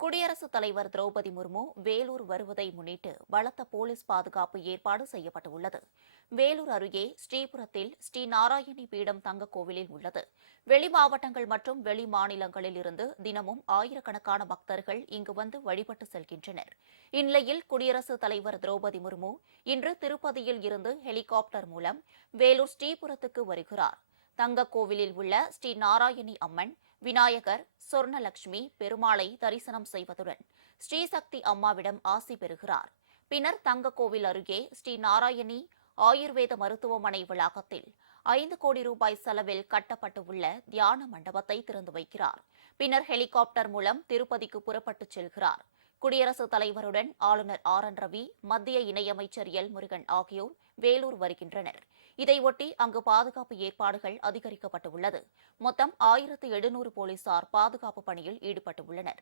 குடியரசுத் தலைவர் திரௌபதி முர்மு வேலூர் வருவதை முன்னிட்டு பலத்த போலீஸ் பாதுகாப்பு ஏற்பாடு செய்யப்பட்டுள்ளது. வேலூர் அருகே ஸ்ரீபுரத்தில் ஸ்ரீ நாராயணி பீடம் தங்க கோவிலில் உள்ளது. வெளி மாவட்டங்கள் மற்றும் வெளி மாநிலங்களில் இருந்து தினமும் ஆயிரக்கணக்கான பக்தர்கள் இங்கு வந்து வழிபட்டு செல்கின்றனர். இந்நிலையில் குடியரசுத் தலைவர் திரௌபதி முர்மு இன்று திருப்பதியில் இருந்து ஹெலிகாப்டர் மூலம் வேலூர் ஸ்ரீபுரத்துக்கு வருகிறார். தங்க கோவிலில் உள்ள ஸ்ரீ நாராயணி அம்மன், விநாயகர், சொர்ணலட்சுமி பெருமாளை தரிசனம் செய்வதுடன் ஸ்ரீசக்தி அம்மாவிடம் ஆசி பெறுகிறார். பின்னர் தங்கக்கோவில் அருகே ஸ்ரீ நாராயணி ஆயுர்வேத மருத்துவமனை வளாகத்தில் 5 கோடி ரூபாய் செலவில் கட்டப்பட்டுள்ள தியான மண்டபத்தை திறந்து வைக்கிறார். பின்னர் ஹெலிகாப்டர் மூலம் திருப்பதிக்கு புறப்பட்டுச் செல்கிறார். குடியரசுத் தலைவருடன் ஆளுநர் ஆர்.என். ரவி, மத்திய இணையமைச்சர் எல். முருகன் ஆகியோர் வேலூர் வருகின்றனர். இதையொட்டி அங்கு பாதுகாப்பு ஏற்பாடுகள் அதிகரிக்கப்பட்டுள்ளது. மொத்தம் 1700 போலீசார் பாதுகாப்பு பணியில் ஈடுபட்டுள்ளனர்.